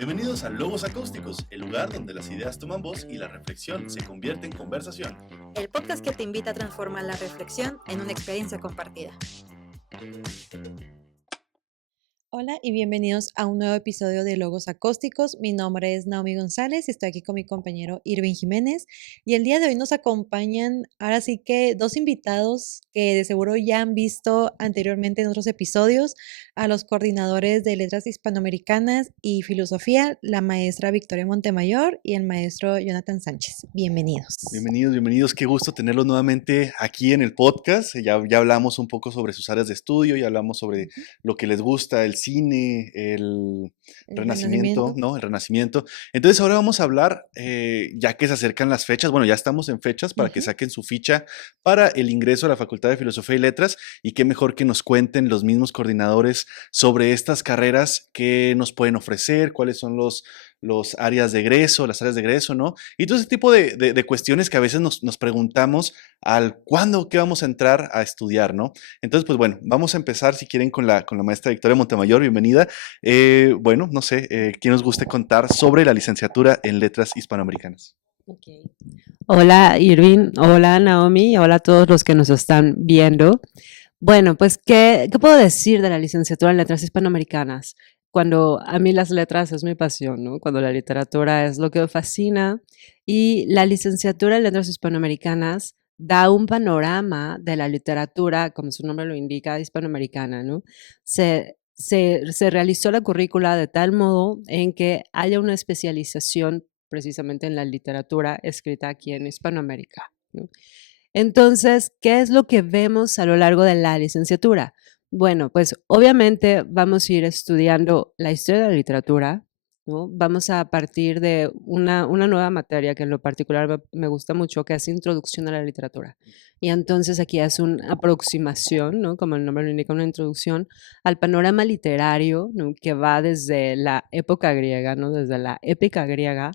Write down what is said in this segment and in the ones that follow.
Bienvenidos a Logos Acústicos, el lugar donde las ideas toman voz y la reflexión se convierte en conversación. El podcast que te invita a transformar la reflexión en una experiencia compartida. Hola y bienvenidos a un nuevo episodio de Logos Acústicos. Mi nombre es Naomi González y estoy aquí con mi compañero Irving Jiménez. Y el día de hoy nos acompañan ahora sí que dos invitados que de seguro ya han visto anteriormente en otros episodios, a los coordinadores de Letras Hispanoamericanas y Filosofía, la maestra Victoria Montemayor y el maestro Jonathan Sánchez. Bienvenidos. Bienvenidos. Qué gusto tenerlos nuevamente aquí en el podcast. Ya hablamos un poco sobre sus áreas de estudio, ya hablamos sobre lo que les gusta, el cine, el renacimiento, ¿no? El renacimiento. Entonces ahora vamos a hablar, ya que se acercan las fechas, bueno, ya estamos en fechas para que saquen su ficha para el ingreso a la Facultad de Filosofía y Letras, y qué mejor que nos cuenten los mismos coordinadores sobre estas carreras que nos pueden ofrecer, cuáles son las áreas de egreso, ¿no? Y todo ese tipo de cuestiones que a veces nos preguntamos al cuándo, qué vamos a entrar a estudiar, ¿no? Entonces, pues bueno, vamos a empezar, si quieren, con la maestra Victoria Montemayor. Bienvenida. Bueno, no sé, ¿quién nos guste contar sobre la licenciatura en Letras Hispanoamericanas? Okay. Hola Irving, hola Naomi, hola a todos los que nos están viendo. Bueno, pues, ¿qué puedo decir de la licenciatura en Letras Hispanoamericanas? Cuando a mí las letras es mi pasión, ¿no? Cuando la literatura es lo que me fascina, y la licenciatura en Letras Hispanoamericanas da un panorama de la literatura, como su nombre lo indica, hispanoamericana, ¿no? Se realizó la currícula de tal modo en que haya una especialización precisamente en la literatura escrita aquí en Hispanoamérica, ¿no? Entonces, ¿qué es lo que vemos a lo largo de la licenciatura? Bueno, pues obviamente vamos a ir estudiando la historia de la literatura, ¿no? Vamos a partir de una nueva materia que en lo particular me gusta mucho, que es Introducción a la Literatura. Y entonces aquí es una aproximación, ¿no? Como el nombre lo indica, una introducción al panorama literario, ¿no? Que va desde la época griega, ¿no? Desde la épica griega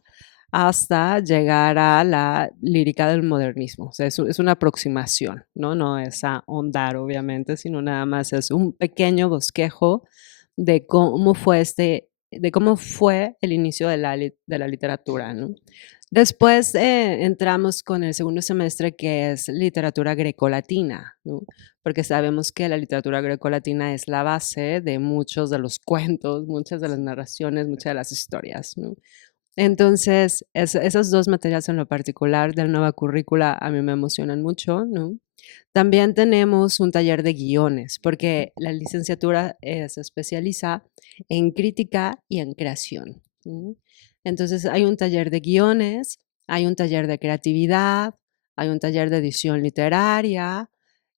hasta llegar a la lírica del modernismo. O sea, es una aproximación, ¿no? No es ahondar, obviamente, sino nada más es un pequeño bosquejo de cómo fue el inicio de la literatura, ¿no? Después entramos con el segundo semestre, que es literatura grecolatina, ¿no? Porque sabemos que la literatura grecolatina es la base de muchos de los cuentos, muchas de las narraciones, muchas de las historias, ¿no? Entonces, esas dos materias en lo particular de la nueva currícula a mí me emocionan mucho, ¿no? También tenemos un taller de guiones, porque la licenciatura se especializa en crítica y en creación, ¿no? Entonces, hay un taller de guiones, hay un taller de creatividad, hay un taller de edición literaria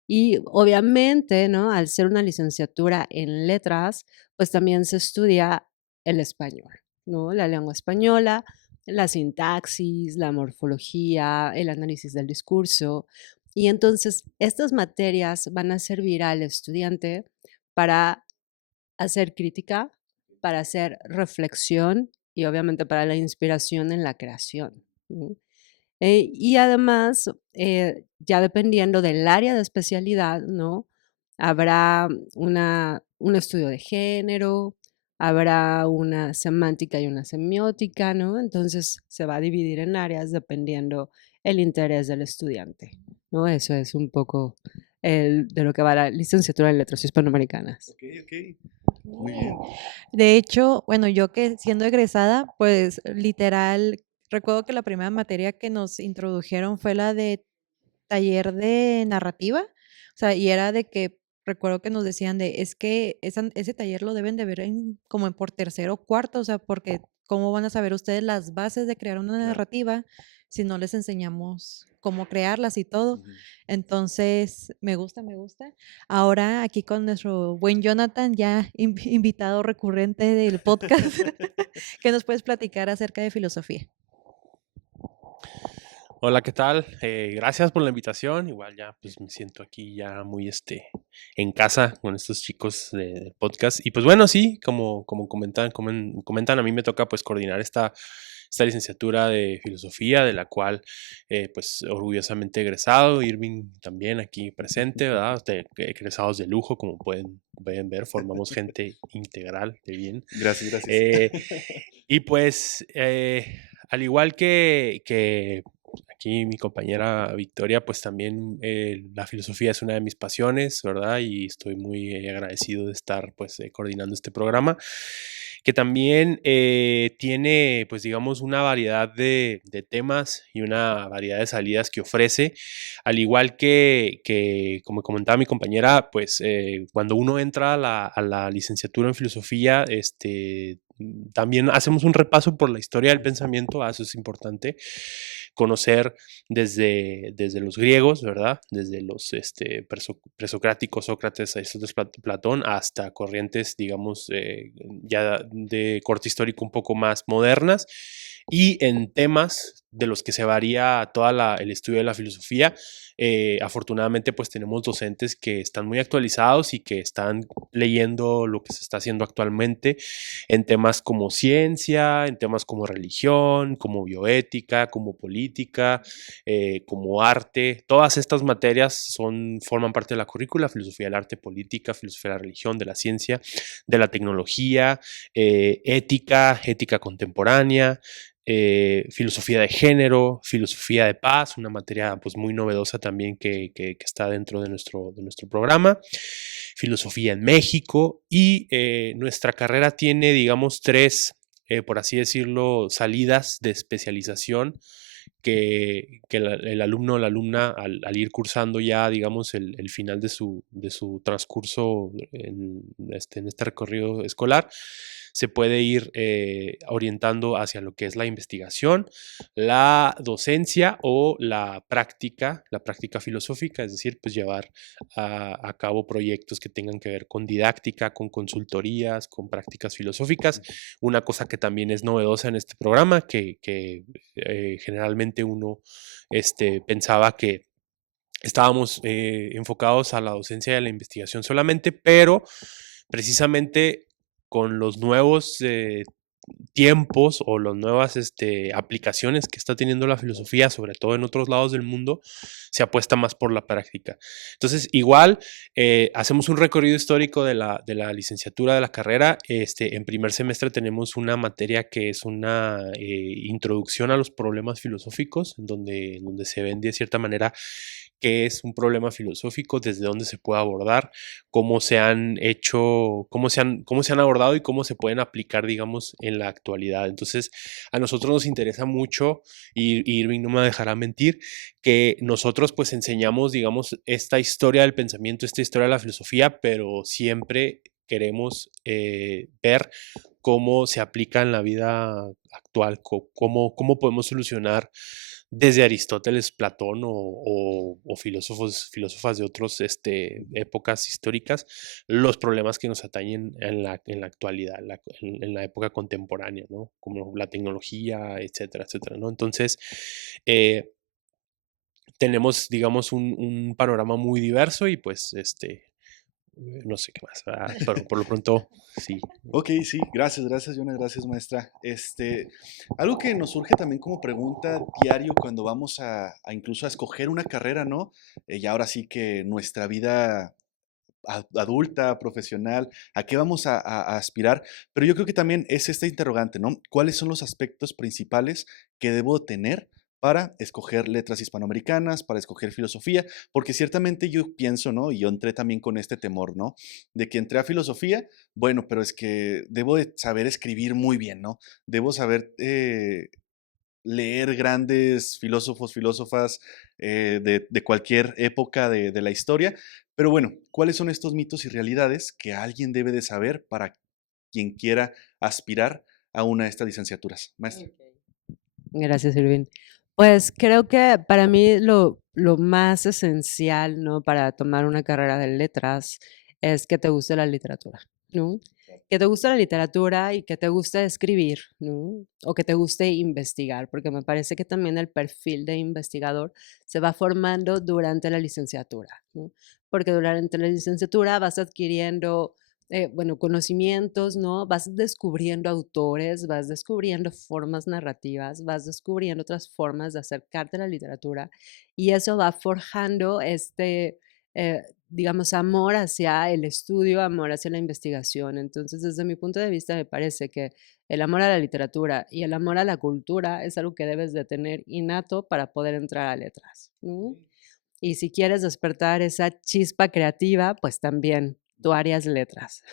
y obviamente, ¿no? Al ser una licenciatura en letras, pues también se estudia el español, ¿no? La lengua española, la sintaxis, la morfología, el análisis del discurso. Y entonces estas materias van a servir al estudiante para hacer crítica, para hacer reflexión y obviamente para la inspiración en la creación, ¿no? Y además, ya dependiendo del área de especialidad, ¿no? Habrá un estudio de género, habrá una semántica y una semiótica, ¿no? Entonces se va a dividir en áreas dependiendo el interés del estudiante, ¿no? Eso es un poco de lo que va la licenciatura en Letras Hispanoamericanas. Ok. Muy bien. De hecho, bueno, yo que siendo egresada, pues literal, recuerdo que la primera materia que nos introdujeron fue la de taller de narrativa, o sea, y era de que recuerdo que nos decían es que ese taller lo deben de ver como en por tercero o cuarto, o sea, porque ¿cómo van a saber ustedes las bases de crear una narrativa si no les enseñamos cómo crearlas y todo? Entonces, me gusta, me gusta. Ahora aquí con nuestro buen Jonathan, ya invitado recurrente del podcast, ¿qué nos puedes platicar acerca de filosofía? Hola, ¿qué tal? Gracias por la invitación. Igual ya pues me siento aquí ya muy en casa con estos chicos del podcast. Y pues bueno, sí, como comentan, a mí me toca pues coordinar esta licenciatura de filosofía, de la cual pues orgullosamente egresado, Irving también aquí presente, ¿verdad? Egresados de lujo, como pueden ver, formamos gente integral de bien. Gracias, gracias. Y pues, al igual que aquí mi compañera Victoria, pues también la filosofía es una de mis pasiones, ¿verdad? Y estoy muy agradecido de estar pues coordinando este programa, que también tiene pues digamos una variedad de temas y una variedad de salidas que ofrece, al igual que como comentaba mi compañera, pues cuando uno entra a la licenciatura en filosofía, también hacemos un repaso por la historia del pensamiento, eso es importante, conocer desde los griegos, ¿verdad? Desde los presocráticos, Sócrates, Aristóteles, Platón, hasta corrientes, digamos, ya de corte histórico un poco más modernas, y en temas de los que se varía el estudio de la filosofía. Afortunadamente, pues tenemos docentes que están muy actualizados y que están leyendo lo que se está haciendo actualmente en temas como ciencia, en temas como religión, como bioética, como política, como arte. Todas estas materias forman parte de la currícula: filosofía del arte, política, filosofía de la religión, de la ciencia, de la tecnología, ética contemporánea, filosofía de género, filosofía de paz, una materia pues muy novedosa también que está dentro de nuestro programa, filosofía en México, y nuestra carrera tiene, digamos, tres, por así decirlo, salidas de especialización que el alumno o la alumna al ir cursando ya, digamos, el final de su transcurso en este recorrido escolar, se puede ir orientando hacia lo que es la investigación, la docencia o la práctica filosófica, es decir, pues llevar a cabo proyectos que tengan que ver con didáctica, con consultorías, con prácticas filosóficas. Una cosa que también es novedosa en este programa, que generalmente uno pensaba que estábamos enfocados a la docencia y a la investigación solamente, pero precisamente con los nuevos tiempos o las nuevas aplicaciones que está teniendo la filosofía, sobre todo en otros lados del mundo, se apuesta más por la práctica. Entonces, igual, hacemos un recorrido histórico de la licenciatura, de la carrera. En primer semestre tenemos una materia que es una introducción a los problemas filosóficos, donde se ven de cierta manera qué es un problema filosófico, desde dónde se puede abordar, cómo se han hecho, cómo se han abordado y cómo se pueden aplicar, digamos, en la actualidad. Entonces, a nosotros nos interesa mucho, y Irving no me dejará mentir, que nosotros pues enseñamos, digamos, esta historia del pensamiento, esta historia de la filosofía, pero siempre queremos ver cómo se aplica en la vida actual, cómo podemos solucionar desde Aristóteles, Platón o filósofas de otras épocas históricas, los problemas que nos atañen en la actualidad, en la época contemporánea, ¿no? Como la tecnología, etcétera, etcétera, ¿no? Entonces, tenemos, digamos, un panorama muy diverso y pues, no sé qué más, ¿verdad? Pero por lo pronto, sí. Ok, sí, gracias, Jonah, gracias, maestra. Algo que nos surge también como pregunta diario cuando vamos incluso a escoger una carrera, ¿no? Y ahora sí que nuestra vida adulta, profesional, a qué vamos a aspirar, pero yo creo que también es esta interrogante, ¿no? ¿Cuáles son los aspectos principales que debo tener para escoger letras hispanoamericanas, para escoger filosofía? Porque ciertamente yo pienso, ¿no? Y yo entré también con este temor, ¿no? De que entré a filosofía, bueno, pero es que debo de saber escribir muy bien, ¿no? Debo saber leer grandes filósofos, filósofas de cualquier época de la historia. Pero bueno, ¿cuáles son estos mitos y realidades que alguien debe de saber para quien quiera aspirar a una de estas licenciaturas? Maestra. Gracias, Irving. Pues creo que para mí lo más esencial, ¿no? Para tomar una carrera de letras es que te guste la literatura, ¿no? Que te guste la literatura y que te guste escribir, ¿no? O que te guste investigar, porque me parece que también el perfil de investigador se va formando durante la licenciatura, ¿no? Porque durante la licenciatura vas adquiriendo bueno, conocimientos, ¿no? Vas descubriendo autores, vas descubriendo formas narrativas, vas descubriendo otras formas de acercarte a la literatura y eso va forjando digamos, amor hacia el estudio, amor hacia la investigación. Entonces, desde mi punto de vista, me parece que el amor a la literatura y el amor a la cultura es algo que debes de tener innato para poder entrar a letras, ¿no? Y si quieres despertar esa chispa creativa, pues también tú harías letras.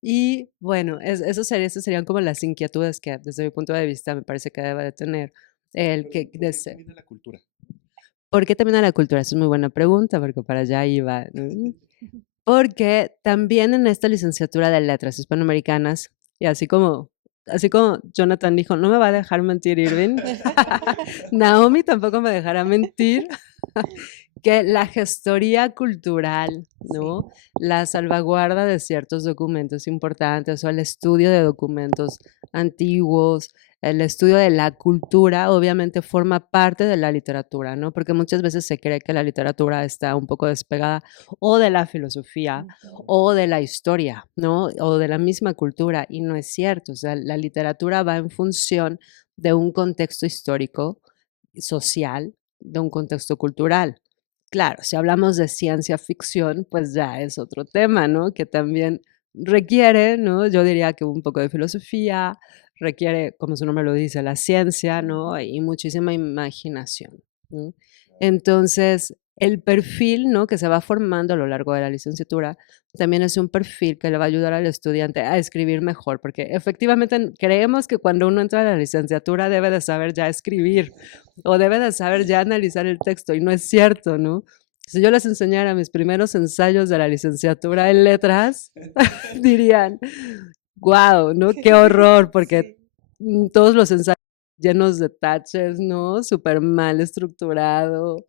Y bueno, esas serían como las inquietudes que desde mi punto de vista me parece que debe de tener el Pero que ¿por qué desee. también de la cultura? ¿Por qué también a la cultura? Es muy buena pregunta, porque para allá iba, ¿no? Porque también en esta licenciatura de letras hispanoamericanas, y así como Jonathan dijo, no me va a dejar mentir Irving, Naomi tampoco me dejará mentir, que la gestoría cultural, Sí. ¿no? La salvaguarda de ciertos documentos importantes o el estudio de documentos antiguos, el estudio de la cultura, obviamente forma parte de la literatura, ¿no? Porque muchas veces se cree que la literatura está un poco despegada o de la filosofía Ujú. o de la historia, ¿no? O de la misma cultura, y no es cierto. O sea, la literatura va en función de un contexto histórico, social, de un contexto cultural. Claro, si hablamos de ciencia ficción, pues ya es otro tema, ¿no? Que también requiere, ¿no? Yo diría que un poco de filosofía, requiere, como su nombre lo dice, la ciencia, ¿no? Y muchísima imaginación, ¿no? Entonces, el perfil, ¿no? Que se va formando a lo largo de la licenciatura, también es un perfil que le va a ayudar al estudiante a escribir mejor, porque efectivamente creemos que cuando uno entra a la licenciatura debe de saber ya escribir o debe de saber ya analizar el texto, y no es cierto, ¿no? Si yo les enseñara mis primeros ensayos de la licenciatura en letras, dirían, wow, ¿no? Qué horror, porque Sí. todos los ensayos llenos de taches, ¿no? Súper mal estructurado.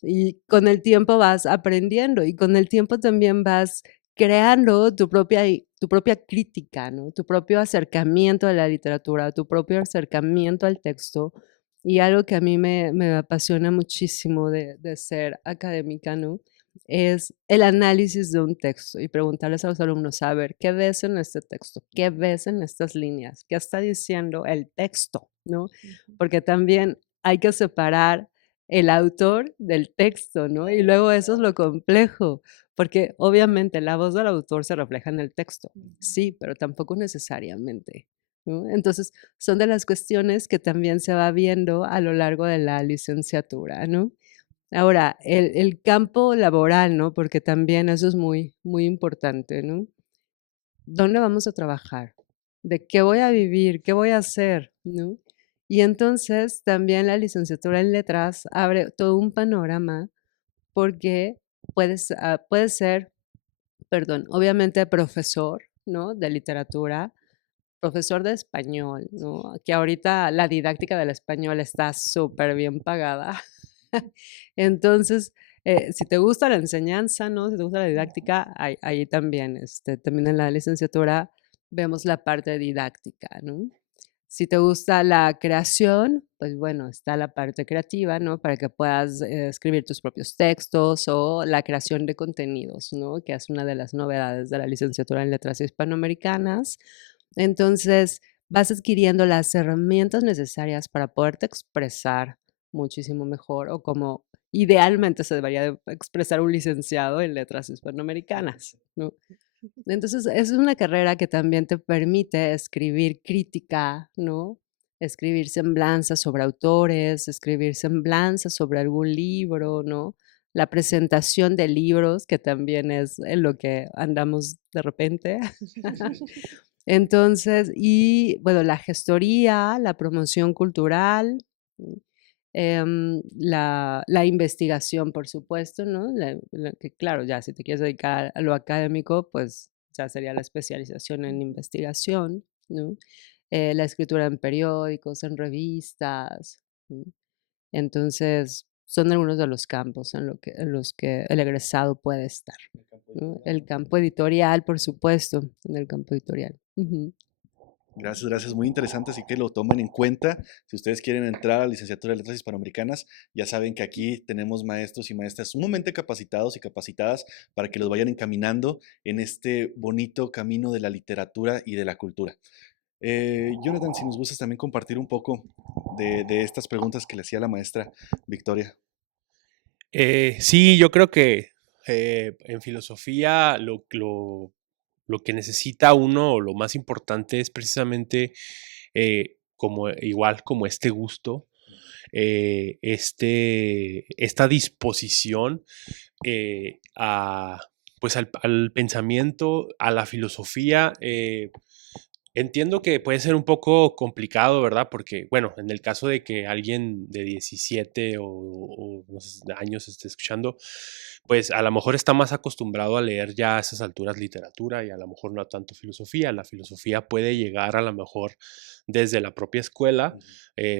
Y con el tiempo vas aprendiendo y con el tiempo también vas creando tu propia crítica, ¿no? Tu propio acercamiento a la literatura, tu propio acercamiento al texto. Y algo que a mí me apasiona muchísimo de ser académica, ¿no? Es el análisis de un texto y preguntarles a los alumnos, a ver, ¿qué ves en este texto? ¿Qué ves en estas líneas? ¿Qué está diciendo el texto? ¿No? Ujú. Porque también hay que separar el autor del texto, ¿no? Y luego eso es lo complejo, porque obviamente la voz del autor se refleja en el texto, Ujú. sí, pero tampoco necesariamente, ¿no? Entonces, son de las cuestiones que también se va viendo a lo largo de la licenciatura, ¿no? Ahora, el campo laboral, ¿no? Porque también eso es muy, muy importante, ¿no? ¿Dónde vamos a trabajar? ¿De qué voy a vivir? ¿Qué voy a hacer? ¿No? Y entonces también la licenciatura en letras abre todo un panorama porque puedes ser, perdón, obviamente profesor, ¿no? De literatura, profesor de español, ¿no? Que ahorita la didáctica del español está súper bien pagada. Entonces, si te gusta la enseñanza, ¿no? Si te gusta la didáctica, ahí también, también en la licenciatura vemos la parte didáctica, ¿no? Si te gusta la creación, pues bueno, está la parte creativa, ¿no? Para que puedas escribir tus propios textos o la creación de contenidos, ¿no? Que es una de las novedades de la licenciatura en letras hispanoamericanas. Entonces, vas adquiriendo las herramientas necesarias para poderte expresar muchísimo mejor o como idealmente se debería de expresar un licenciado en letras hispanoamericanas, ¿no? Entonces, es una carrera que también te permite escribir crítica, ¿no? Escribir semblanzas sobre autores, escribir semblanzas sobre algún libro, ¿no? La presentación de libros, que también es en lo que andamos de repente. Entonces, y bueno, la gestoría, la promoción cultural, ¿no? La investigación, por supuesto, ¿no? Que claro, ya si te quieres dedicar a lo académico, pues ya sería la especialización en investigación, ¿no? La escritura en periódicos, en revistas, ¿no? Entonces, son algunos de los campos en los que el egresado puede estar, El campo ¿no? editorial, El ¿no? campo editorial, por supuesto, en el campo editorial. Ujú. Gracias, gracias, muy interesante, así que lo tomen en cuenta. Si ustedes quieren entrar a la licenciatura de Letras Hispanoamericanas, ya saben que aquí tenemos maestros y maestras sumamente capacitados y capacitadas para que los vayan encaminando en este bonito camino de la literatura y de la cultura. Jonathan, si nos gustas también compartir un poco de estas preguntas que le hacía la maestra Victoria. Sí, yo creo que en filosofía lo que necesita uno, o lo más importante es precisamente como igual como este gusto, esta disposición a, pues al pensamiento, a la filosofía. Entiendo que puede ser un poco complicado, ¿verdad? Porque, bueno, en el caso de que alguien de 17 o no sé, años esté escuchando, pues a lo mejor está más acostumbrado a leer ya a esas alturas literatura y a lo mejor no tanto filosofía. La filosofía puede llegar a lo mejor desde la propia escuela.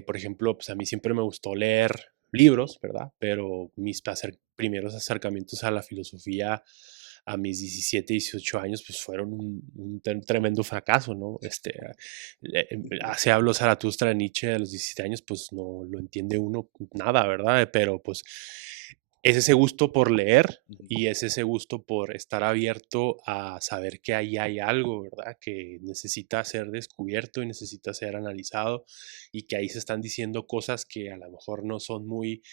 Por ejemplo, pues a mí siempre me gustó leer libros, ¿verdad? Pero mis primeros acercamientos a la filosofía a mis 17, 18 años, pues fueron un tremendo fracaso, ¿no? Se habló Zaratustra de Nietzsche a los 17 años, pues no lo entiende uno nada, ¿verdad? Pero pues es ese gusto por leer y es ese gusto por estar abierto a saber que ahí hay algo, ¿verdad? Que necesita ser descubierto y necesita ser analizado y que ahí se están diciendo cosas que a lo mejor no son muy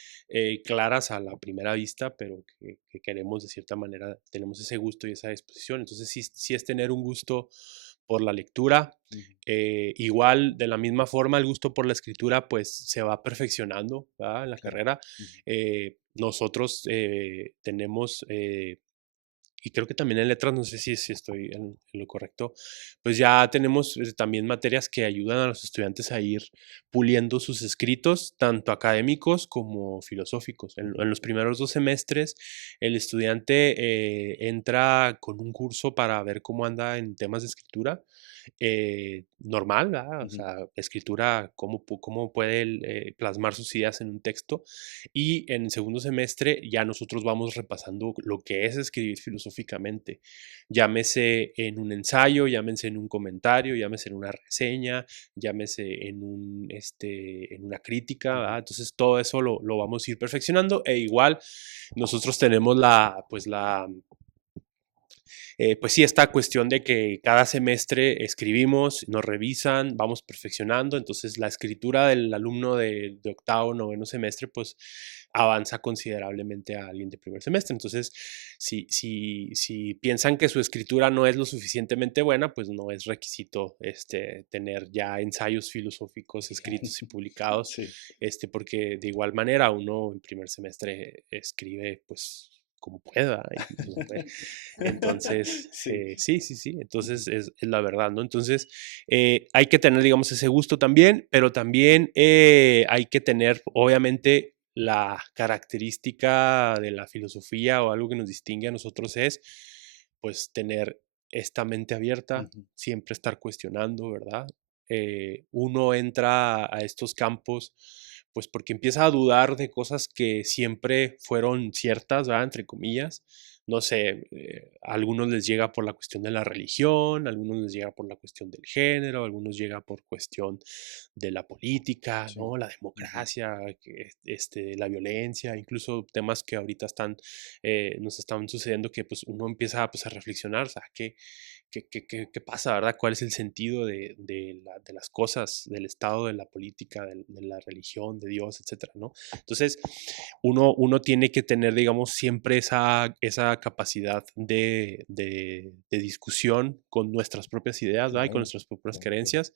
claras a la primera vista, pero que queremos de cierta manera, tenemos ese gusto y esa disposición. Entonces sí es tener un gusto por la lectura. Igual, de la misma forma, el gusto por la escritura pues se va perfeccionando, ¿verdad? En la carrera. Nosotros tenemos, y creo que también en letras, no sé si estoy en lo correcto, pues ya tenemos también materias que ayudan a los estudiantes a ir puliendo sus escritos, tanto académicos como filosóficos. En los primeros 2 semestres, el estudiante entra con un curso para ver cómo anda en temas de escritura. Normal, ¿verdad? O sea, escritura, cómo puede él, plasmar sus ideas en un texto. Y en el segundo semestre ya nosotros vamos repasando lo que es escribir filosóficamente. Llámese en un ensayo, llámese en un comentario, llámese en una reseña, llámese en una crítica, ¿verdad? Entonces todo eso lo vamos a ir perfeccionando e igual nosotros tenemos pues sí, esta cuestión de que cada semestre escribimos, nos revisan, vamos perfeccionando, entonces la escritura del alumno de octavo, noveno semestre, pues avanza considerablemente a alguien de primer semestre. Entonces, si piensan que su escritura no es lo suficientemente buena, pues no es requisito tener ya ensayos filosóficos escritos y publicados, Sí. Porque de igual manera uno en primer semestre escribe pues como pueda. Entonces, sí, entonces es la verdad, ¿no? Entonces, hay que tener, digamos, ese gusto también, pero también hay que tener, obviamente, la característica de la filosofía o algo que nos distingue a nosotros es, pues, tener esta mente abierta, siempre estar cuestionando, ¿verdad? Uno entra a estos campos pues porque empieza a dudar de cosas que siempre fueron ciertas, ¿verdad? Entre comillas. No sé, a algunos les llega por la cuestión de la religión, a algunos les llega por la cuestión del género, a algunos llega por cuestión de la política, Sí. ¿no? La democracia, la violencia, incluso temas que ahorita nos están sucediendo que pues uno empieza pues, a reflexionar, o sea, ¿qué pasa, verdad? ¿Cuál es el sentido de las cosas, del estado de la política, de la religión, de Dios, etcétera, ¿no? Entonces, uno tiene que tener, digamos, siempre esa capacidad de discusión con nuestras propias ideas, ¿verdad? Y con nuestras propias creencias.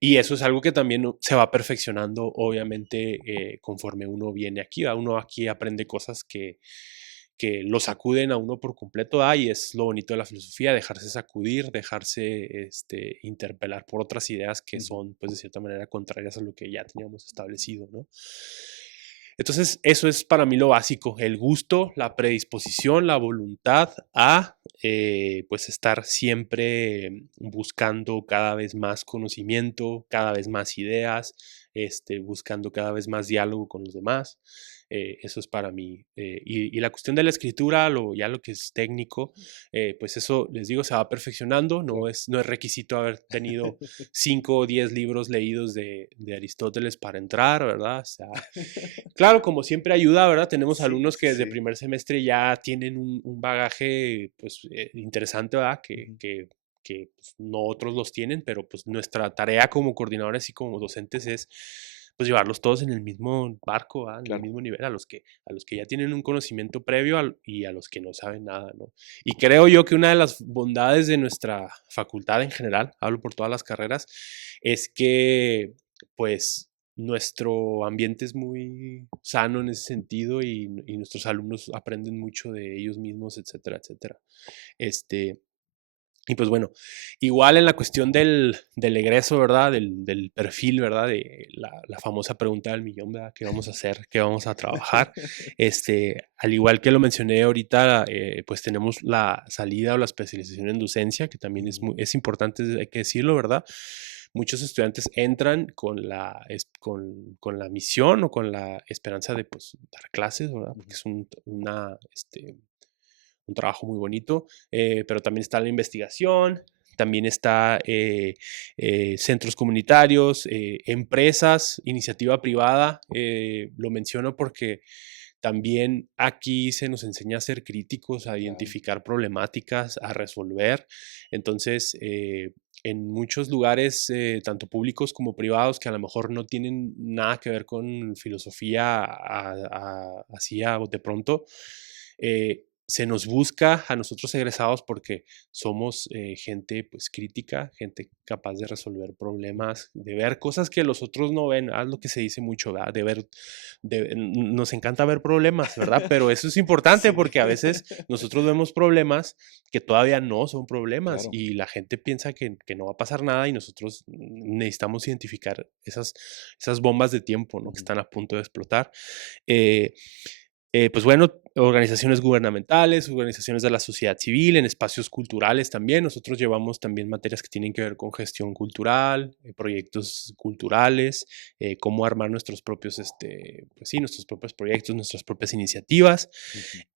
Y eso es algo que también se va perfeccionando, obviamente, conforme uno viene aquí, ¿verdad? Uno aquí aprende cosas que lo sacuden a uno por completo, y es lo bonito de la filosofía, dejarse sacudir, dejarse interpelar por otras ideas que son, pues, de cierta manera contrarias a lo que ya teníamos establecido, ¿no? Entonces, eso es para mí lo básico, el gusto, la predisposición, la voluntad a, pues, estar siempre buscando cada vez más conocimiento, cada vez más ideas, buscando cada vez más diálogo con los demás, Eso es para mí. Y la cuestión de la escritura, ya lo que es técnico, pues eso, les digo, se va perfeccionando. No es requisito haber tenido 5 o 10 libros leídos de Aristóteles para entrar, ¿verdad? O sea, claro, como siempre ayuda, ¿verdad? Tenemos alumnos que desde primer semestre ya tienen un bagaje, pues, interesante, ¿verdad? Que pues, no otros los tienen, pero pues nuestra tarea como coordinadores y como docentes es pues llevarlos todos en el mismo barco, ¿verdad? En el mismo nivel, a los que ya tienen un conocimiento previo y a los que no saben nada, ¿no? Y creo yo que una de las bondades de nuestra facultad en general, hablo por todas las carreras, es que pues nuestro ambiente es muy sano en ese sentido y nuestros alumnos aprenden mucho de ellos mismos, etcétera, etcétera. Y pues bueno, igual en la cuestión del egreso, ¿verdad? Del perfil, ¿verdad? De la famosa pregunta del millón, ¿verdad? ¿Qué vamos a hacer? ¿Qué vamos a trabajar? Al igual que lo mencioné ahorita, pues tenemos la salida o la especialización en docencia, que también es importante, hay que decirlo, ¿verdad? Muchos estudiantes entran con la misión o con la esperanza de, pues, dar clases, ¿verdad? Porque es un trabajo muy bonito, pero también está la investigación, también está centros comunitarios, empresas, iniciativa privada. Lo menciono porque también aquí se nos enseña a ser críticos, a identificar problemáticas, a resolver. Entonces, en muchos lugares, tanto públicos como privados, que a lo mejor no tienen nada que ver con filosofía así a bote pronto, se nos busca a nosotros egresados porque somos gente pues crítica, gente capaz de resolver problemas, de ver cosas que los otros no ven, haz lo que se dice mucho, ¿verdad? Nos encanta ver problemas, ¿verdad? Pero eso es importante porque a veces nosotros vemos problemas que todavía no son problemas y la gente piensa que no va a pasar nada y nosotros necesitamos identificar esas bombas de tiempo, ¿no? Que están a punto de explotar. Pues bueno, organizaciones gubernamentales, organizaciones de la sociedad civil, en espacios culturales también. Nosotros llevamos también materias que tienen que ver con gestión cultural, proyectos culturales, cómo armar nuestros propios, pues sí, nuestros propios proyectos, nuestras propias iniciativas.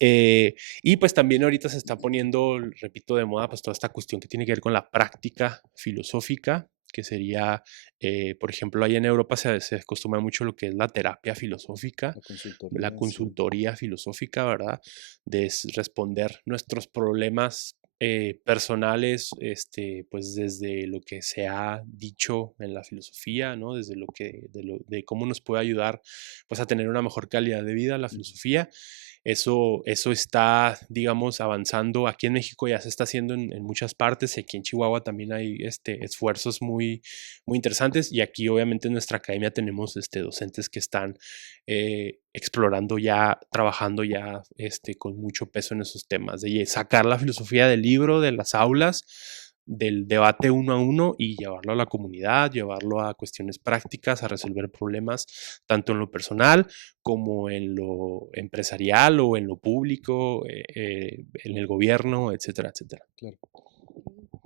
Y pues también ahorita se está poniendo, repito, de moda pues toda esta cuestión que tiene que ver con la práctica filosófica, que sería, por ejemplo, allá en Europa se acostumbra mucho lo que es la terapia filosófica, la consultoría filosófica, ¿verdad? De responder nuestros problemas personales, pues desde lo que se ha dicho en la filosofía, ¿no? Desde de cómo nos puede ayudar, pues, a tener una mejor calidad de vida la filosofía. Eso está, digamos, avanzando. Aquí en México ya se está haciendo en muchas partes. Aquí en Chihuahua también hay esfuerzos muy, muy interesantes. Y aquí, obviamente, en nuestra academia tenemos docentes que están explorando ya, trabajando ya con mucho peso en esos temas, de sacar la filosofía del libro, de las aulas, del debate uno a uno y llevarlo a la comunidad, llevarlo a cuestiones prácticas, a resolver problemas tanto en lo personal como en lo empresarial o en lo público, en el gobierno, etcétera, etcétera. Claro.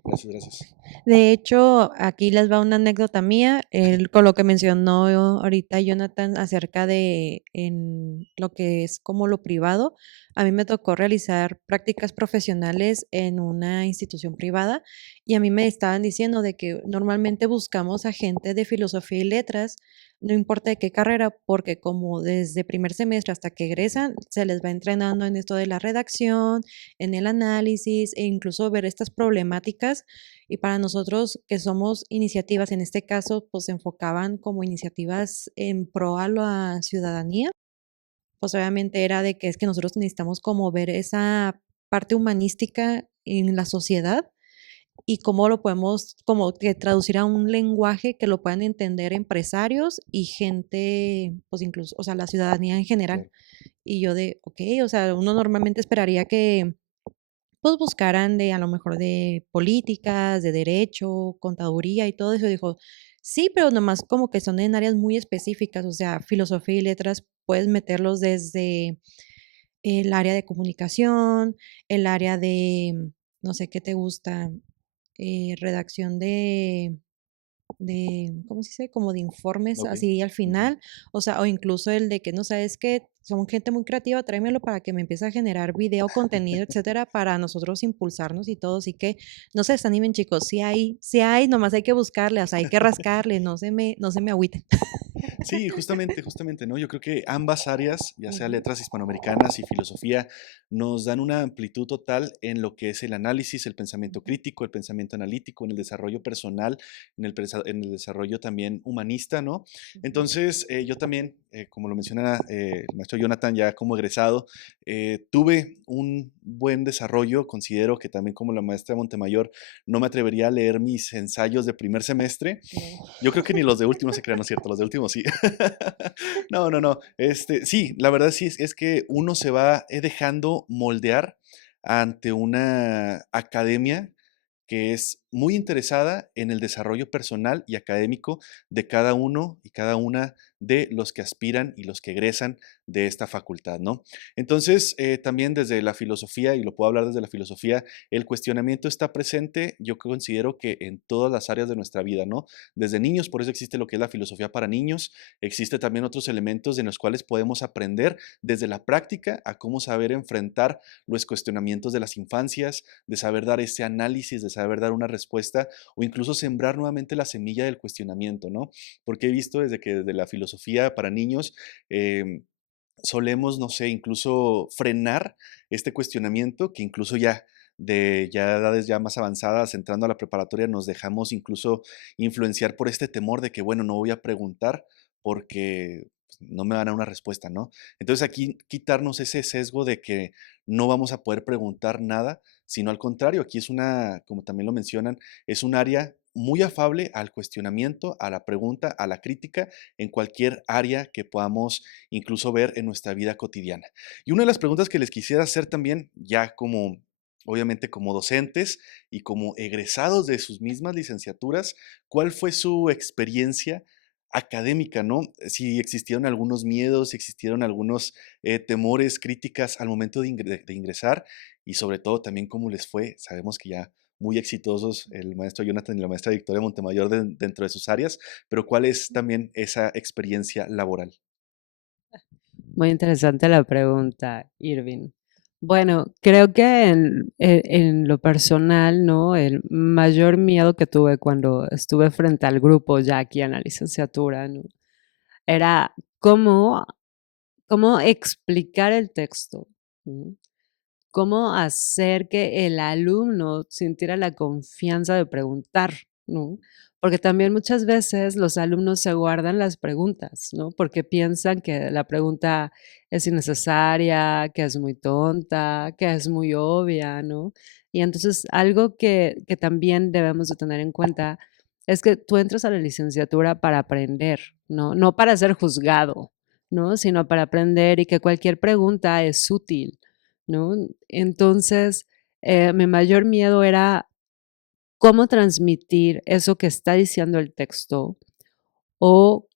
Gracias. De hecho, aquí les va una anécdota mía, con lo que mencionó ahorita Jonathan acerca de en lo que es como lo privado. A mí me tocó realizar prácticas profesionales en una institución privada y a mí me estaban diciendo de que normalmente buscamos a gente de filosofía y letras, no importa de qué carrera, porque como desde primer semestre hasta que egresan, se les va entrenando en esto de la redacción, en el análisis e incluso ver estas problemáticas. Y para nosotros que somos iniciativas, en este caso, pues se enfocaban como iniciativas en pro a la ciudadanía, pues obviamente era de que es que nosotros necesitamos como ver esa parte humanística en la sociedad y cómo lo podemos como que traducir a un lenguaje que lo puedan entender empresarios y gente, pues incluso, o sea, la ciudadanía en general. Y yo de, ok, o sea, uno normalmente esperaría que pues buscaran de a lo mejor de políticas, de derecho, contaduría y todo eso. Dijo, sí, pero nomás como que son en áreas muy específicas, o sea, filosofía y letras puedes meterlos desde el área de comunicación, el área de, no sé qué te gusta, redacción ¿cómo se dice? Como de informes Ok. así al Ujú. final, o sea, o incluso el de que no sabes que son gente muy creativa, tráemelo para que me empiece a generar video, contenido, etcétera, para nosotros impulsarnos y todo. Así que no se desanimen, chicos, sí hay, nomás hay que buscarle, o sea, hay que rascarle, no se me agüiten. Sí, justamente, ¿no? Yo creo que ambas áreas, ya sea Ujú, letras hispanoamericanas y filosofía, nos dan una amplitud total en lo que es el análisis, el pensamiento ujú, crítico, el pensamiento analítico, en el desarrollo personal, en el desarrollo también humanista, ¿no? ujú. Entonces, yo también, como lo menciona el maestro Jonathan, ya como egresado, tuve un buen desarrollo. Considero que también como la maestra Montemayor, no me atrevería a leer mis ensayos de primer semestre. No. Yo creo que ni los de último se crean, ¿no es cierto? Los de último sí. No, no, no. Sí, la verdad sí es que uno se va dejando moldear ante una academia que es muy interesada en el desarrollo personal y académico de cada uno y cada una de los que aspiran y los que egresan de esta facultad, ¿no? Entonces, también desde la filosofía, y lo puedo hablar desde la filosofía, el cuestionamiento está presente, yo considero que en todas las áreas de nuestra vida, ¿no? Desde niños, por eso existe lo que es la filosofía para niños, existe también otros elementos de los cuales podemos aprender desde la práctica a cómo saber enfrentar los cuestionamientos de las infancias, de saber dar ese análisis, de saber dar una respuesta o incluso sembrar nuevamente la semilla del cuestionamiento, ¿no? Porque he visto desde que desde la filosofía para niños solemos, no sé, incluso frenar este cuestionamiento que incluso ya de ya edades ya más avanzadas, entrando a la preparatoria, nos dejamos incluso influenciar por este temor de que, bueno, no voy a preguntar porque pues, no me van a dar una respuesta, ¿no? Entonces aquí quitarnos ese sesgo de que no vamos a poder preguntar nada, sino al contrario, aquí es una, como también lo mencionan, es un área muy afable al cuestionamiento, a la pregunta, a la crítica, en cualquier área que podamos incluso ver en nuestra vida cotidiana. Y una de las preguntas que les quisiera hacer también, ya como, obviamente como docentes y como egresados de sus mismas licenciaturas, ¿cuál fue su experiencia académica, no? Si existieron algunos miedos, si existieron algunos temores, críticas al momento de ingresar y sobre todo también cómo les fue. Sabemos que ya muy exitosos el maestro Jonathan y la maestra Victoria Montemayor dentro de sus áreas, pero ¿cuál es también esa experiencia laboral? Muy interesante la pregunta, Irving. Bueno, creo que en lo personal, ¿no? El mayor miedo que tuve cuando estuve frente al grupo ya aquí en la licenciatura, ¿no? Era cómo explicar el texto, ¿no? Cómo hacer que el alumno sintiera la confianza de preguntar, ¿no? Porque también muchas veces los alumnos se guardan las preguntas, ¿no? Porque piensan que la pregunta es innecesaria, que es muy tonta, que es muy obvia, ¿no? Y entonces algo que también debemos de tener en cuenta es que tú entras a la licenciatura para aprender, ¿no? No para ser juzgado, ¿no? Sino para aprender y que cualquier pregunta es útil, ¿no? Entonces, mi mayor miedo era cómo transmitir eso que está diciendo el texto o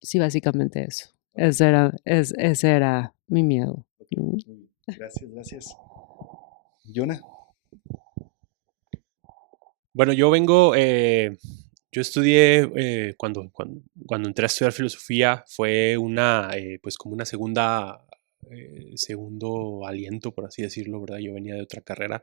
sí, básicamente eso. Ok, Ese era mi miedo, ok, ¿no? muy bien. Gracias, gracias. Jonah. Bueno, yo estudié, cuando entré a estudiar filosofía, fue pues como una segundo aliento, por así decirlo, ¿verdad? Yo venía de otra carrera,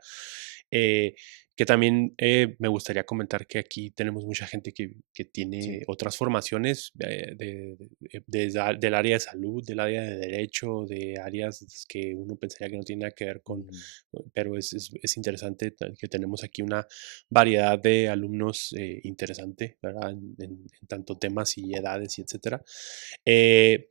eh, que también me gustaría comentar que aquí tenemos mucha gente que tiene Sí. otras formaciones del área de salud, del área de derecho, de áreas que uno pensaría que no tiene nada que ver con, Ujú. pero es interesante que tenemos aquí una variedad de alumnos interesante, ¿verdad? En tanto temas y edades y etcétera. Eh,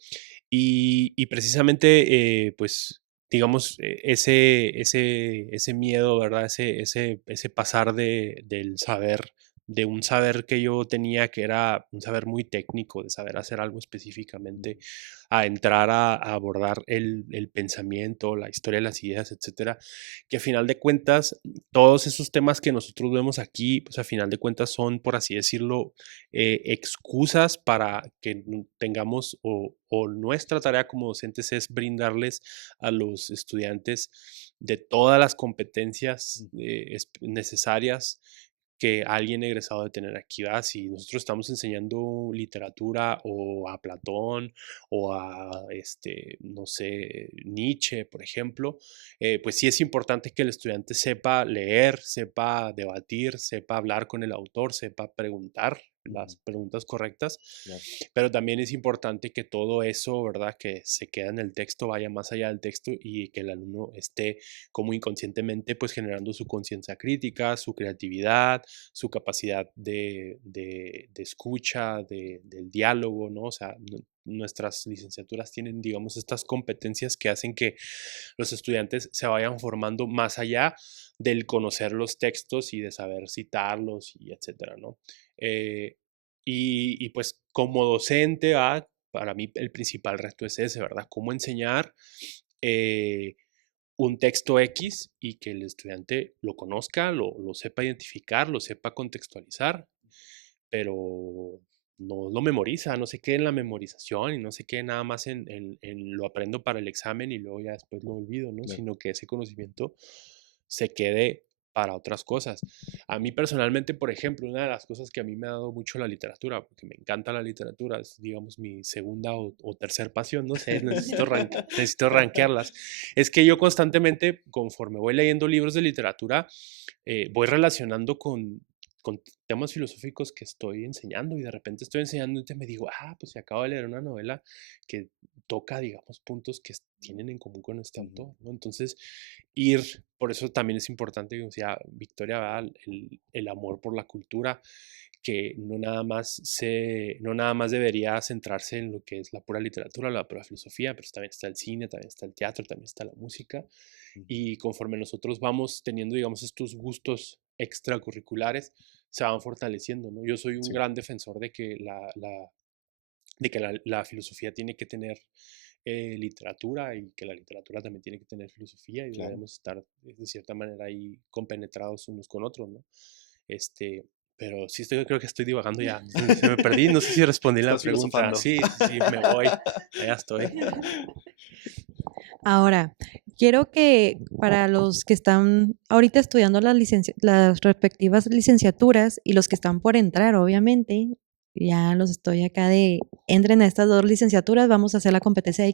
y precisamente, pues, digamos, ese miedo, ¿verdad? Ese pasar del saber, de un saber que yo tenía que era un saber muy técnico, de saber hacer algo específicamente, Ujú. a entrar a abordar el pensamiento, la historia de las ideas, etcétera, que a final de cuentas todos esos temas que nosotros vemos aquí, pues a final de cuentas son, por así decirlo, excusas para que tengamos o nuestra tarea como docentes es brindarles a los estudiantes de todas las competencias Ujú. necesarias que alguien egresado de tener aquí, ¿verdad? Si nosotros estamos enseñando literatura o a Platón o a, no sé, Nietzsche, por ejemplo, pues sí es importante que el estudiante sepa leer, sepa debatir, sepa hablar con el autor, sepa preguntar las preguntas correctas, Claro. pero también es importante que todo eso, ¿verdad? Que se queda en el texto, vaya más allá del texto y que el alumno esté como inconscientemente pues generando su conciencia crítica, su creatividad, su capacidad de escucha, del diálogo, ¿no? O sea, nuestras licenciaturas tienen, digamos, estas competencias que hacen que los estudiantes se vayan formando más allá del conocer los textos y de saber citarlos y etcétera, ¿no? Y pues como docente, para mí el principal reto es ese, ¿verdad? Cómo enseñar un texto X y que el estudiante lo conozca, lo sepa identificar, lo sepa contextualizar, pero no lo memoriza, no se quede en la memorización y no se quede nada más en lo aprendo para el examen y luego ya después lo olvido, ¿no? Claro. Sino que ese conocimiento se quede para otras cosas. A mí personalmente, por ejemplo, una de las cosas que a mí me ha dado mucho la literatura, porque me encanta la literatura, es, digamos, mi segunda o tercer pasión, no sé, necesito rankearlas, es que yo constantemente, conforme voy leyendo libros de literatura, voy relacionando con temas filosóficos que estoy enseñando y de repente estoy enseñando y me digo, pues acabo de leer una novela que toca, digamos, puntos que tienen en común con este autor, ¿no? Entonces, por eso también es importante, o sea, Victoria, ¿verdad? El amor por la cultura, que no nada más debería centrarse en lo que es la pura literatura, la pura filosofía, pero también está el cine, también está el teatro, también está la música. Y conforme nosotros vamos teniendo, digamos, estos gustos extracurriculares, se van fortaleciendo, ¿no? Yo soy un gran defensor de que la filosofía tiene que tener literatura y que la literatura también tiene que tener filosofía y debemos estar de cierta manera ahí compenetrados unos con otros, ¿no? Pero sí creo que estoy divagando ya, se me perdí, no sé si respondí la pregunta. Sí, me voy, allá estoy. Ahora, quiero que para los que están ahorita estudiando las respectivas licenciaturas y los que están por entrar, obviamente, ya los estoy acá de entren a estas 2 licenciaturas, vamos a hacer la competencia de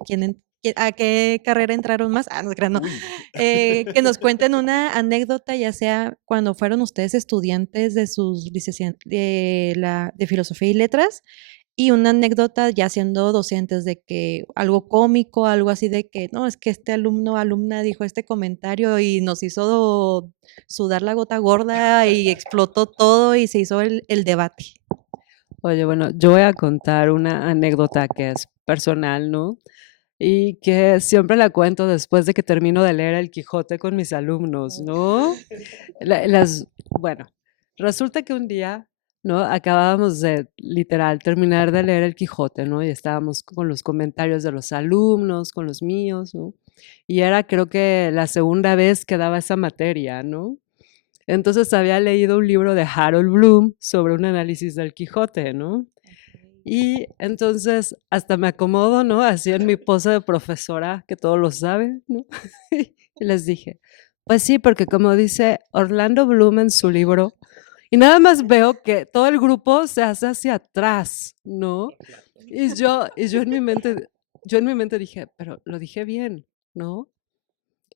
a qué carrera entraron más. No se crean, no. Que nos cuenten una anécdota, ya sea cuando fueron ustedes estudiantes de sus de filosofía y letras, y una anécdota ya siendo docentes de que algo cómico, algo así de que, no, es que este alumna dijo este comentario y nos hizo sudar la gota gorda y explotó todo y se hizo el debate. Oye, bueno, yo voy a contar una anécdota que es personal, ¿no? Y que siempre la cuento después de que termino de leer El Quijote con mis alumnos, ¿no? Bueno, resulta que un día, ¿no? Acabábamos de, literal, terminar de leer El Quijote, ¿no? Y estábamos con los comentarios de los alumnos, con los míos, ¿no? Y era, creo que la segunda vez que daba esa materia, ¿no? Entonces había leído un libro de Harold Bloom sobre un análisis del Quijote, ¿no? Y entonces hasta me acomodo, ¿no? Así en mi pose de profesora, que todo lo sabe, ¿no? Y les dije, pues sí, porque como dice Orlando Bloom en su libro, y nada más veo que todo el grupo se hace hacia atrás, ¿no? Y yo en mi mente dije, pero lo dije bien, ¿no?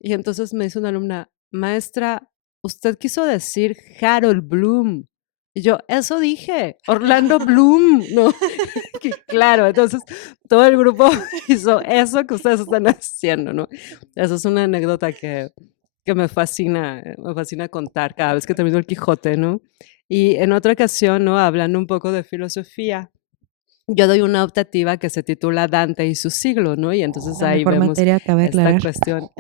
Y entonces me dice una alumna, maestra, usted quiso decir Harold Bloom. Y yo, eso dije, Orlando Bloom, ¿no? Que claro, entonces todo el grupo hizo eso que ustedes están haciendo, ¿no? Eso es una anécdota que me fascina contar cada vez que termino el Quijote, ¿no? Y en otra ocasión, ¿no? Hablando un poco de filosofía, yo doy una optativa que se titula Dante y su siglo, ¿no? Y entonces La ahí mejor vemos materia cabe esta aclarar. cuestión.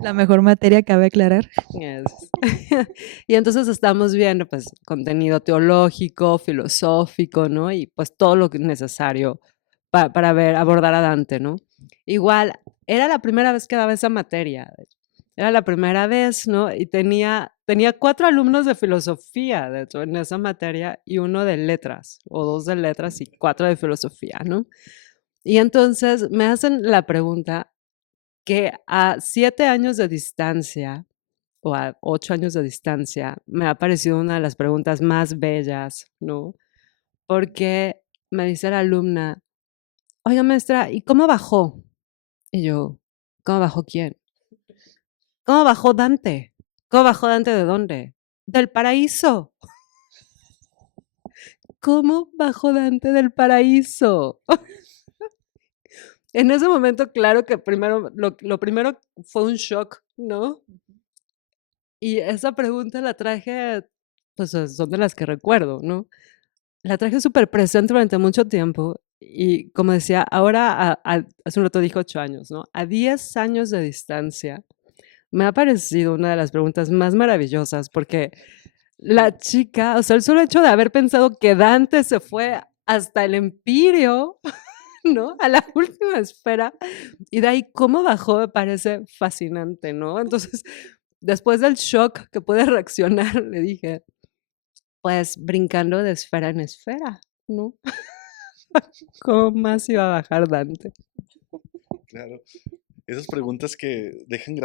La mejor materia cabe aclarar. Yes. Y entonces estamos viendo pues contenido teológico, filosófico, ¿no? Y pues todo lo necesario para abordar a Dante, ¿no? Igual, era la primera vez que daba esa materia. Era la primera vez, ¿no? Y tenía 4 alumnos de filosofía, de hecho, en esa materia, y 1 de letras, o 2 de letras y 4 de filosofía, ¿no? Y entonces me hacen la pregunta que a 7 años de distancia, o a 8 años de distancia, me ha parecido una de las preguntas más bellas, ¿no? Porque me dice la alumna, oiga, maestra, ¿y cómo bajó? Y yo, ¿cómo bajó quién? ¿Cómo bajó Dante? ¿Cómo bajó Dante de dónde? Del paraíso. ¿Cómo bajó Dante del paraíso? En ese momento, claro que primero, lo primero fue un shock, ¿no? Y esa pregunta la traje, pues son de las que recuerdo, ¿no? La traje súper presente durante mucho tiempo y como decía, ahora, hace un rato dijo 8 años, ¿no? A 10 años de distancia, me ha parecido una de las preguntas más maravillosas porque la chica, o sea, el solo hecho de haber pensado que Dante se fue hasta el Empirio, ¿no? A la última esfera, y de ahí cómo bajó me parece fascinante, ¿no? Entonces, después del shock que pude reaccionar, le dije, pues brincando de esfera en esfera, ¿no? ¿Cómo más iba a bajar Dante? Claro. Esas preguntas que dejan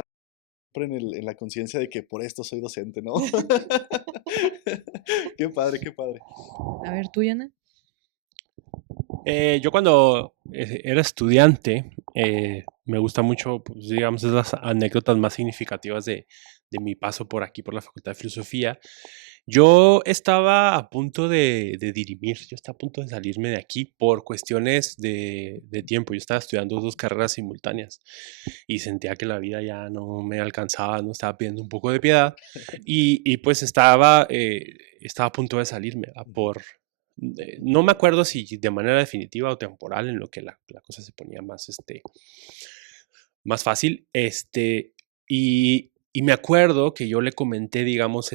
en la conciencia de que por esto soy docente, ¿no? Qué padre, qué padre. A ver, ¿tú, Yana? Yo cuando era estudiante, me gusta mucho, pues, digamos, es las anécdotas más significativas de mi paso por aquí, por la Facultad de Filosofía. Yo estaba a punto de dirimir, yo estaba a punto de salirme de aquí por cuestiones de tiempo. Yo estaba estudiando 2 carreras simultáneas y sentía que la vida ya no me alcanzaba, no estaba pidiendo un poco de piedad y pues estaba a punto de salirme no me acuerdo si de manera definitiva o temporal, en lo que la cosa se ponía más fácil. Y me acuerdo que yo le comenté, digamos,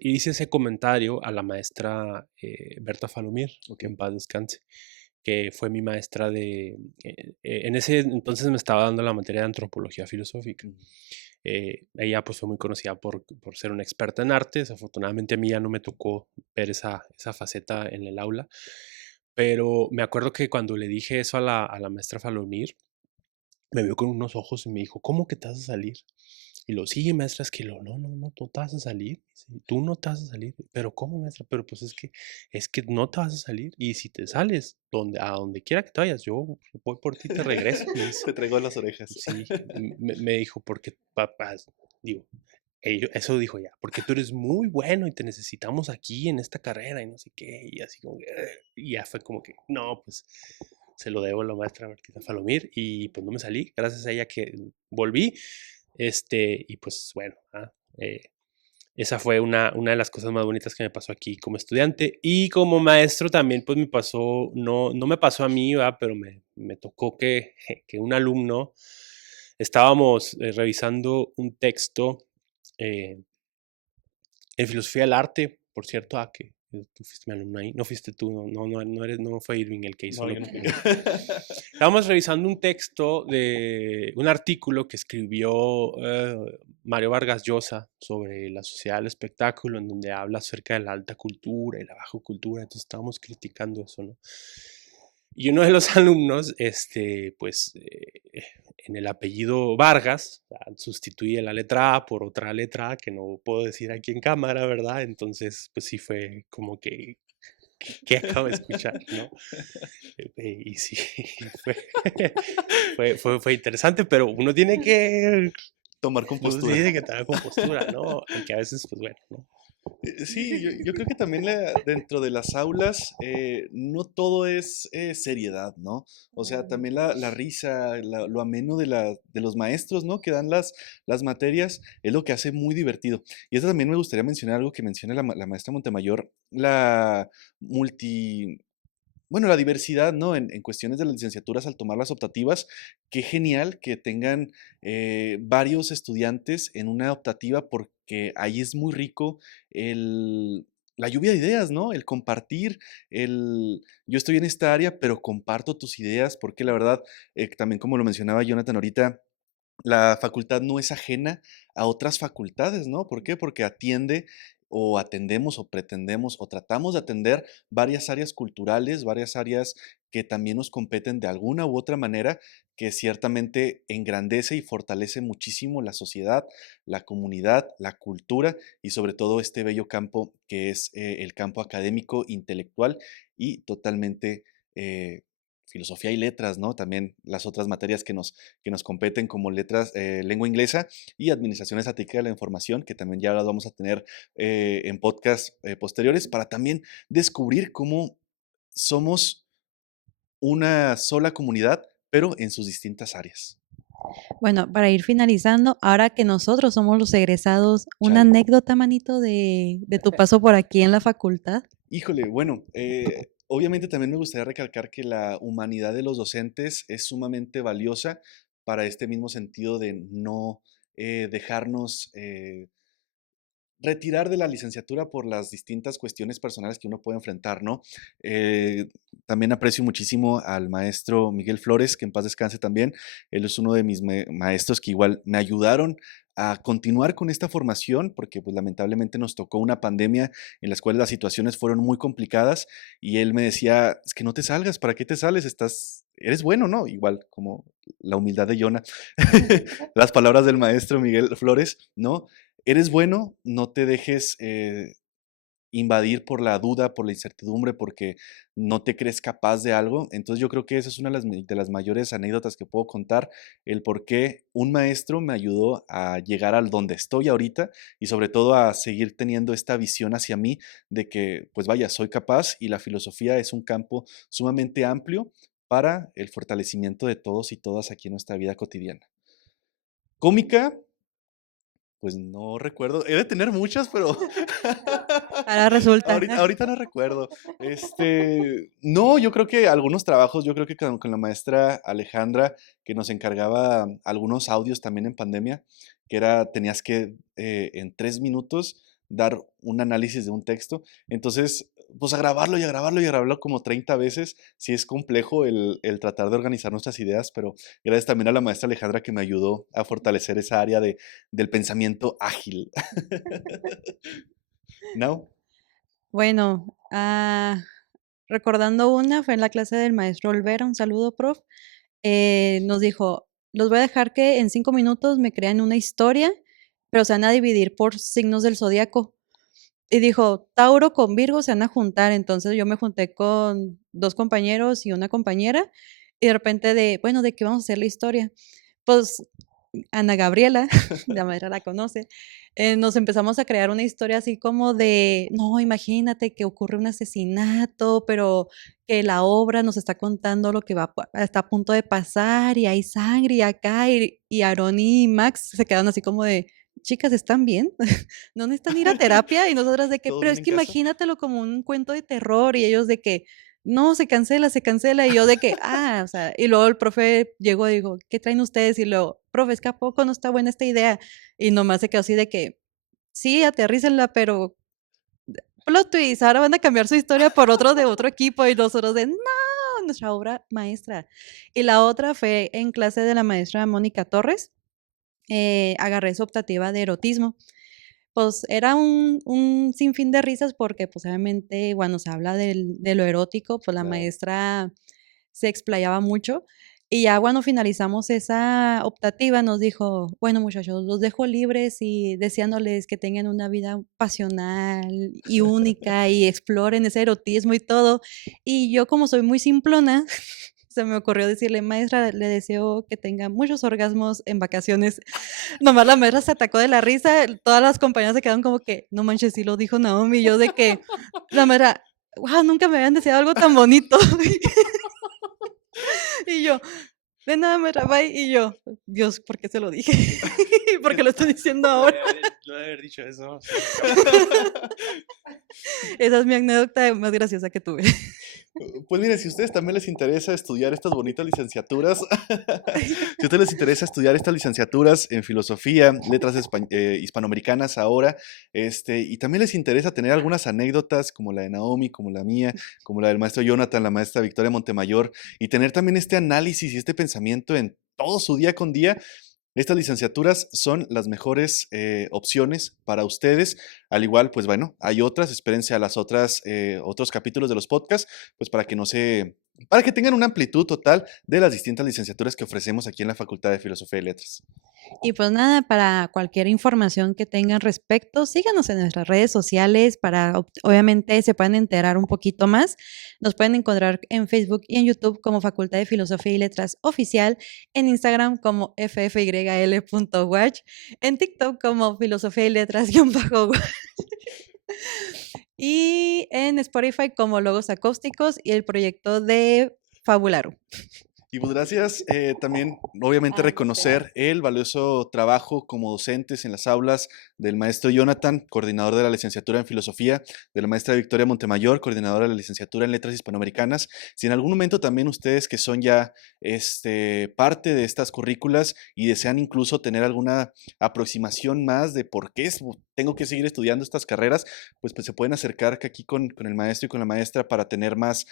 hice ese comentario a la maestra Berta Falomir, que en paz descanse, que fue mi maestra en ese entonces me estaba dando la materia de antropología filosófica. Ella pues fue muy conocida por ser una experta en arte. Desafortunadamente a mí ya no me tocó ver esa faceta en el aula, pero me acuerdo que cuando le dije eso a la maestra Falomir, me vio con unos ojos y me dijo, ¿cómo que te vas a salir? Y lo, sí, maestra, es que no te vas a salir. Sí, tú no te vas a salir. Pero ¿cómo, maestra? Pero pues es que no te vas a salir. Y si te sales, a donde quiera que te vayas, yo voy por ti, te regreso. Me dice. Te traigo las orejas. Sí, me dijo, porque papás, digo, eso dijo ya, porque tú eres muy bueno y te necesitamos aquí en esta carrera y no sé qué, y así como que, y ya fue como que, no, pues se lo debo a la maestra Bertita Falomir y pues no me salí, gracias a ella que volví, y pues bueno, esa fue una de las cosas más bonitas que me pasó aquí como estudiante y como maestro también pues me pasó, no me pasó a mí, ¿verdad? Pero me tocó que un alumno, estábamos revisando un texto eh, en filosofía del arte, por cierto, que tú fuiste mi alumno ahí, no fuiste tú, no fue Irving el que hizo No, lo yo no que... fui. Estábamos revisando un texto de un artículo que escribió Mario Vargas Llosa sobre la sociedad del espectáculo, en donde habla acerca de la alta cultura y la baja cultura. Entonces estábamos criticando eso, ¿no? Y uno de los alumnos, pues, en el apellido Vargas, sustituye la letra A por otra letra A que no puedo decir aquí en cámara, ¿verdad? Entonces, pues sí fue como que, ¿qué acabo de escuchar, no? Y sí, fue interesante, pero uno tiene que, Tomar uno compostura. tiene que tener compostura, ¿no? Aunque a veces, pues bueno, ¿no? Sí, yo creo que también dentro de las aulas no todo es seriedad, ¿no? O sea, también la risa, lo ameno de los maestros, ¿no? Que dan las materias, es lo que hace muy divertido. Y eso también me gustaría mencionar algo que menciona la maestra Montemayor, la multi, bueno, la diversidad, ¿no? En cuestiones de las licenciaturas al tomar las optativas, qué genial que tengan varios estudiantes en una optativa porque ahí es muy rico la lluvia de ideas, ¿no? El compartir, yo estoy en esta área, pero comparto tus ideas porque la verdad, también como lo mencionaba Jonathan ahorita, la facultad no es ajena a otras facultades, ¿no? ¿Por qué? Porque atiende o atendemos o pretendemos o tratamos de atender varias áreas culturales, varias áreas que también nos competen de alguna u otra manera, que ciertamente engrandece y fortalece muchísimo la sociedad, la comunidad, la cultura y sobre todo este bello campo que es el campo académico, intelectual y totalmente filosofía y letras, ¿no? También las otras materias que nos competen como letras, lengua inglesa y administración estática de la información, que también ya las vamos a tener en podcast posteriores para también descubrir cómo somos una sola comunidad, pero en sus distintas áreas. Bueno, para ir finalizando, ahora que nosotros somos los egresados, una Chale. anécdota, manito, de tu paso por aquí en la facultad. Híjole, bueno, obviamente también me gustaría recalcar que la humanidad de los docentes es sumamente valiosa para este mismo sentido de no dejarnos retirar de la licenciatura por las distintas cuestiones personales que uno puede enfrentar, ¿no? También aprecio muchísimo al maestro Miguel Flores, que en paz descanse también. Él es uno de mis maestros que igual me ayudaron a continuar con esta formación, porque pues lamentablemente nos tocó una pandemia en las cuales las situaciones fueron muy complicadas y él me decía, es que no te salgas, ¿para qué te sales? Eres bueno, ¿no? Igual como la humildad de Jonah. Las palabras del maestro Miguel Flores, ¿no? Eres bueno, no te dejes invadir por la duda, por la incertidumbre, porque no te crees capaz de algo. Entonces yo creo que esa es una de las mayores anécdotas que puedo contar, el por qué un maestro me ayudó a llegar al donde estoy ahorita y sobre todo a seguir teniendo esta visión hacia mí de que, pues vaya, soy capaz y la filosofía es un campo sumamente amplio para el fortalecimiento de todos y todas aquí en nuestra vida cotidiana. Cómica, pues no recuerdo, he de tener muchas, pero Ahora resulta. ahorita no recuerdo. No, yo creo que algunos trabajos, yo creo que con la maestra Alejandra, que nos encargaba algunos audios también en pandemia, que era, tenías que en 3 minutos dar un análisis de un texto. Entonces, pues a grabarlo y a grabarlo y a grabarlo como 30 veces, sí es complejo el tratar de organizar nuestras ideas, pero gracias también a la maestra Alejandra que me ayudó a fortalecer esa área del pensamiento ágil. ¿No? Bueno, recordando una, fue en la clase del maestro Olvera, un saludo, prof. Nos dijo, los voy a dejar que en 5 minutos me crean una historia, pero se van a dividir por signos del zodiaco. Y dijo, Tauro con Virgo se van a juntar. Entonces yo me junté con 2 compañeros y una compañera, y de repente bueno, ¿de qué vamos a hacer la historia? Pues Ana Gabriela, la maestra la conoce, nos empezamos a crear una historia así como de, no, imagínate que ocurre un asesinato, pero que la obra nos está contando lo que está a punto de pasar y hay sangre y acá, y Aarón y Max se quedan así como de, chicas, ¿están bien? ¿No necesitan ir a terapia? Y nosotras de que, ¿Todo pero bien es en que casa? imagínatelo como un cuento de terror y ellos de que, no, se cancela, y yo de que, o sea, y luego el profe llegó y dijo, ¿qué traen ustedes? Y luego, profe, es que a poco no está buena esta idea, y nomás se quedó así de que, sí, aterrícenla, pero plot twist, ahora van a cambiar su historia por otro de otro equipo, y nosotros de, no, nuestra obra maestra. Y la otra fue en clase de la maestra Mónica Torres, agarré su optativa de erotismo. Pues era un sinfín de risas porque, pues, obviamente, cuando se habla de lo erótico, pues, la Claro. maestra se explayaba mucho. Y ya cuando finalizamos esa optativa, nos dijo: "Bueno, muchachos, los dejo libres y deseándoles que tengan una vida pasional y única y exploren ese erotismo y todo". Y yo, como soy muy simplona, se me ocurrió decirle: "Maestra, le deseo que tenga muchos orgasmos en vacaciones". Nomás la maestra se atacó de la risa, todas las compañeras se quedaron como que: "No manches, sí lo dijo Naomi", y yo de que la maestra: "Guau, nunca me habían deseado algo tan bonito". Y yo: "De nada, maestra, bye", y yo: "Dios, ¿por qué se lo dije? ¿Por qué lo estoy diciendo No ahora?". no de haber dicho eso. Esa es mi anécdota más graciosa que tuve. Pues miren, si a ustedes también les interesa estudiar estas bonitas licenciaturas, si a ustedes les interesa estudiar estas licenciaturas en filosofía, letras hispanoamericanas ahora, y también les interesa tener algunas anécdotas como la de Naomi, como la mía, como la del maestro Jonathan, la maestra Victoria Montemayor, y tener también este análisis y este pensamiento en todo su día con día, estas licenciaturas son las mejores opciones para ustedes. Al igual, pues bueno, hay otras, espérense a las otros capítulos de los podcasts, pues para que no se para que tengan una amplitud total de las distintas licenciaturas que ofrecemos aquí en la Facultad de Filosofía y Letras. Y pues nada, para cualquier información que tengan respecto, síganos en nuestras redes sociales para, obviamente, se pueden enterar un poquito más. Nos pueden encontrar en Facebook y en YouTube como Facultad de Filosofía y Letras Oficial, en Instagram como ffyl.watch, en TikTok como Filosofía y Letras-watch. Y en Spotify como Logos Acústicos y el proyecto de Fabularu. Y pues gracias, también obviamente reconocer el valioso trabajo como docentes en las aulas del maestro Jonathan, coordinador de la licenciatura en Filosofía, de la maestra Victoria Montemayor, coordinadora de la licenciatura en Letras Hispanoamericanas. Si en algún momento también ustedes que son ya parte de estas currículas y desean incluso tener alguna aproximación más de por qué tengo que seguir estudiando estas carreras, pues se pueden acercar aquí con el maestro y con la maestra para tener más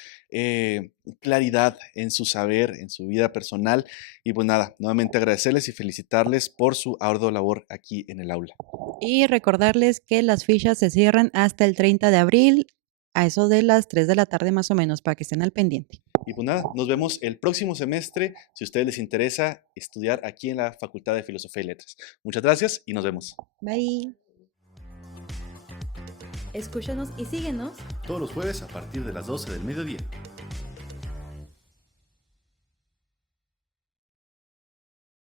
claridad en su saber, en su vida personal. Y pues nada, nuevamente agradecerles y felicitarles por su ardua labor aquí en el aula. Y recordarles que las fichas se cierran hasta el 30 de abril, a eso de las 3 de la tarde más o menos, para que estén al pendiente. Y pues nada, nos vemos el próximo semestre, si a ustedes les interesa estudiar aquí en la Facultad de Filosofía y Letras. Muchas gracias y nos vemos. Bye. Escúchanos y síguenos Todos los jueves a partir de las 12 del mediodía.